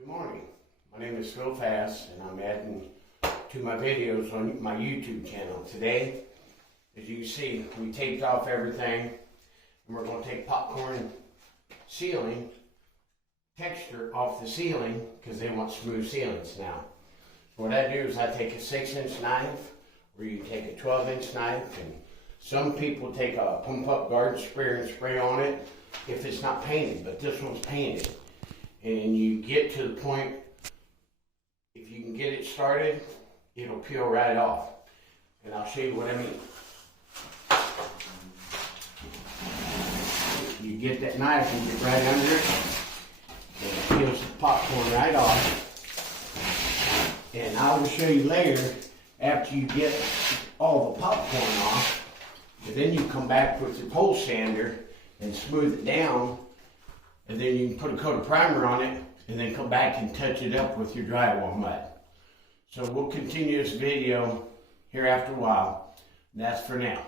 Good morning. My name is Phil Fass, and I'm adding to my videos on my YouTube channel. Today, as you can see, we taped off everything, and we're going to take popcorn ceiling texture off the ceiling because they want smooth ceilings now. So what I do is I take a 6-inch knife, or you take a 12-inch knife, and some people take a pump up garden sprayer and spray on it if it's not painted, but this one's painted. And you get to the point, if you can get it started, it'll peel right off. And I'll show you what I mean. You get that knife and get right under it, and it peels the popcorn right off. And I will show you later, after you get all the popcorn off, and then you come back with the pole sander and smooth it down. And then you can put a coat of primer on it and then come back and touch it up with your drywall mud. So we'll continue this video here after a while. And that's for now.